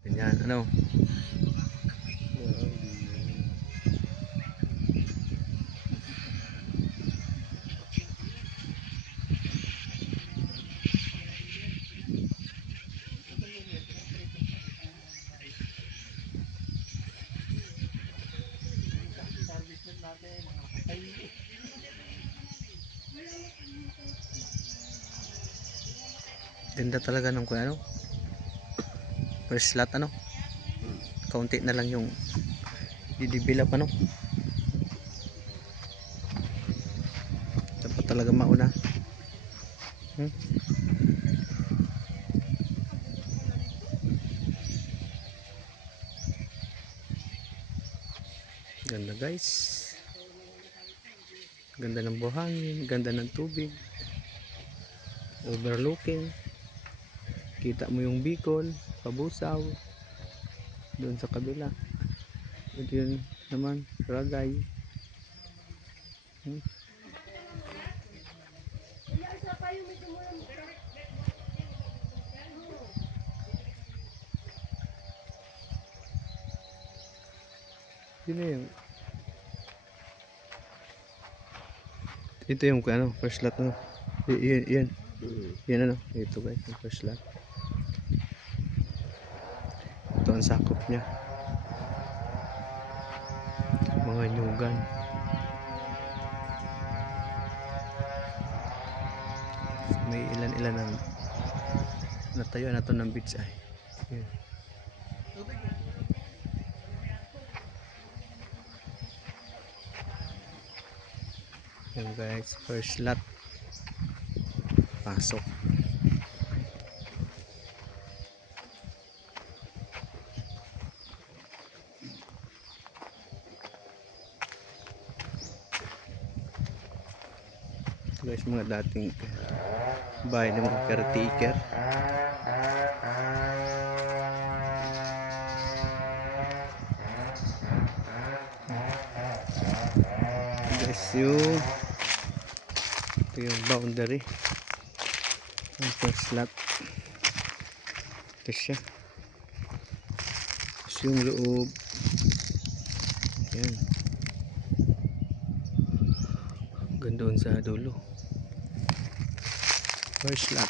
Ganyan, ano? Ganda talaga ng kuya, ano? First lot, ano? Kaunti na lang yung i-develop, ano? Dapat talaga mauna. Ganda guys. Ganda ng buhangin, ganda ng tubig. Overlooking. Kita mo yung Bicol, Pabusaw. Doon sa kabila. Ito yun naman, Ragay. Yun yung ito yung ano, first lot, ano? Yan. Yan, ano? Ito guys, yung first lot. Ito ang sakop niya. Mga nyugan. May ilan-ilan ng natayuan na to ng beach ay. Yan. Yan guys, first lot. Pasok. Ito guys, mga dating bahay ng mga caretaker. Guys, ito yung boundary ng first lot. Ito siya. Ito yung loob. Yan. Gandoon sa dulo. First lot.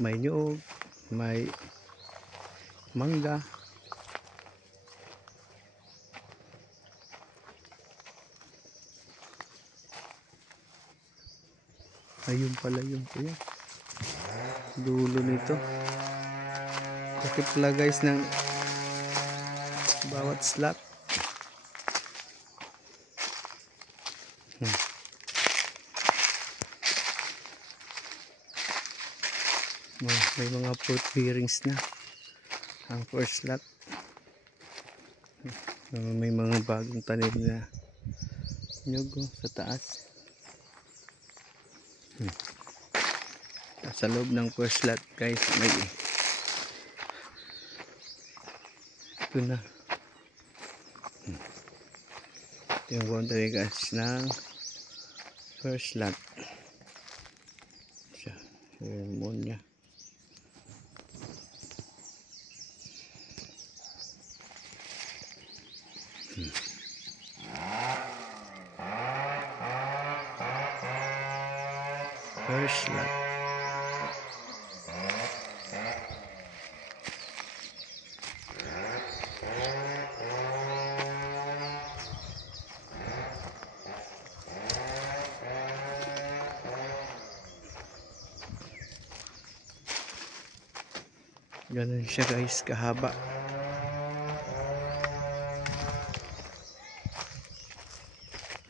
May nyug, may mangga. Ayun pala yung kuya. Dulo nito. Bakit pala guys ng bawat slot. May mga fruit bearings na ang first lot. May mga bagong tanim na nyug sa taas. Sa loob ng first lot guys, may ito na. Ito yung boundary guys ng first lot. Siya, yung moon niya. First lot. Ganun siya guys, kahaba.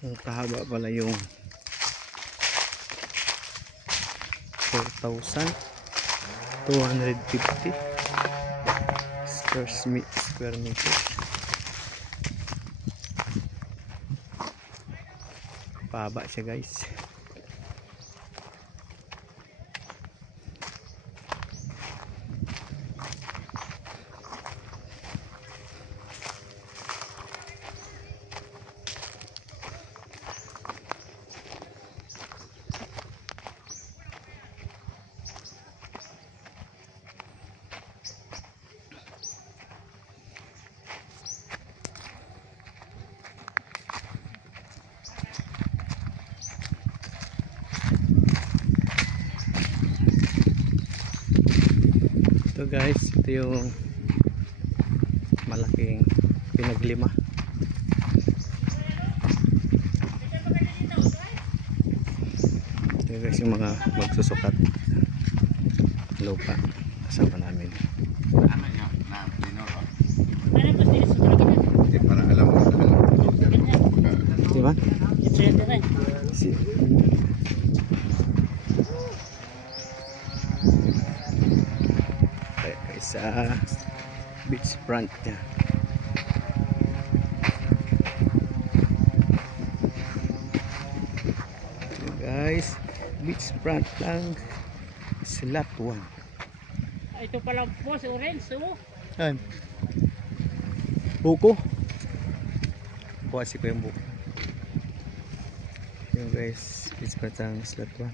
Ang kahaba pala yung 4,250 square meters. Pahaba siya guys. Ito guys, ito yung malaking pinaglima. Ito guys yung mga magsusukat lupa kasama namin. Ano nyo? Na linoro? Para alam mo sa Di ba? Si sa beach front niya. So guys, beach front lang slot 1. Ito pala po si Orange, oh. Ay. Buko. Buka si ko yung buko. Yung guys, beach front lang slot 1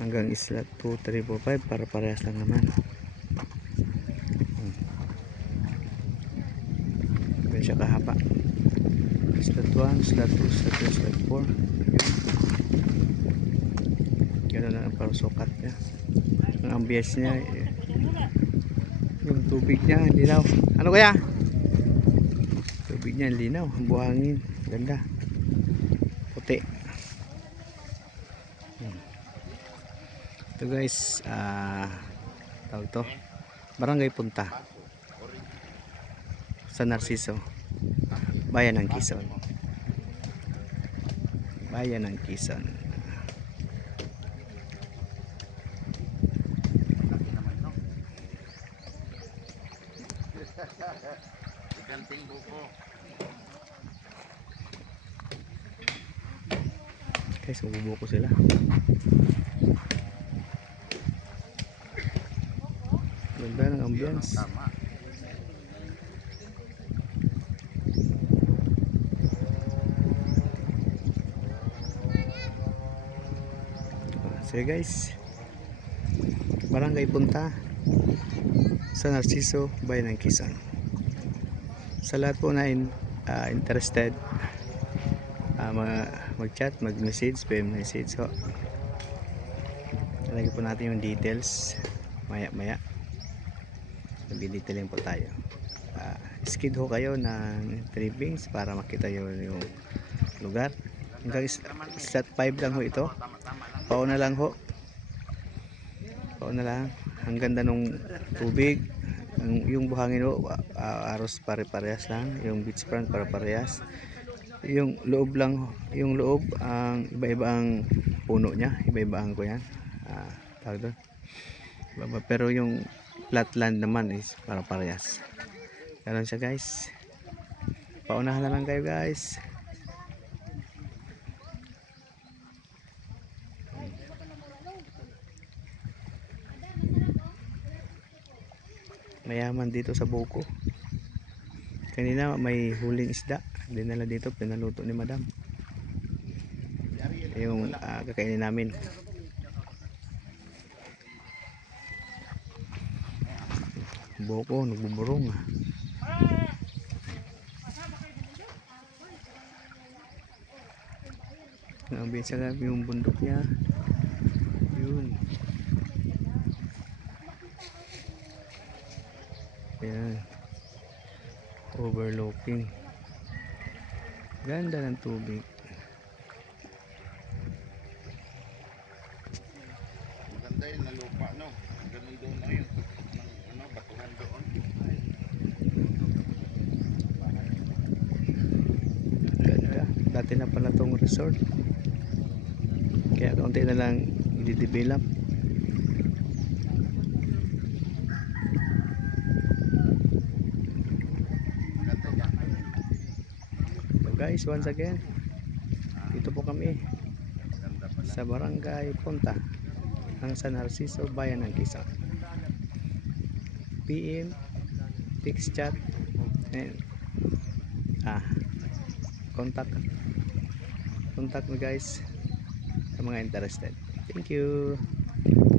hanggang slot 2, 3, 4, 5 para parehas lang naman. Siya kahaba. Slot 1, slot 2, slot 3, slot 4. Gano'n na ang parusukat niya. Ang ambience niya, yung tubig niya, linaw. Ano kaya? Tubig niya, linaw. Ang buhangin. Ganda. Puti. Ito guys, tawag to. Barangay Punta. Sa Narciso. Bayan ng Quezon. Bayan ng Quezon. ikanting buko. Guys, mabubuko sila. Ganda ng ambience. Tama. So guys, Barangay Punta sa Narciso, Bayan ng Quezon. Sa lahat po na interested, mag-chat, mag-message, PM-message ho. Talagay po natin yung details maya-maya. Nag-detailing po tayo. Skid ho kayo ng trippings para makita yung lugar. Hanggang slot 5 lang ho ito. Pauna lang ho. Pauna lang. Ang ganda nung tubig. Yung buhangin ho, aros pare-parehas lang. Yung beach front pare-parehas. Yung loob lang ho. Yung loob, ang iba-iba ang puno niya. Iba-iba ang ko yan. Tawag doon. Pero yung flatland naman is pare-parehas. Ganun siya guys. Paunahan na lang kayo guys. Mayaman dito sa buko. Kanina may huling isda, dinala dito, pinaluto ni madam. Yung kakainin namin. Buko, nagbuburong. Nabisa nga yung bundok niya. Yun. Ayan. Overlooking. Ganda ng tubig. Maganda yun na lupa, no? Ganun doon na yung batuhan doon. Ganda. Dati na pala tong resort. Kaya kaunti na lang i-develop. So guys, once again, dito Nandito po kami Ganda pala. sa Barangay Punta ang San Narciso, Bayan ng Quezon. PM, text chat, and contact me guys sa mga interested. Thank you.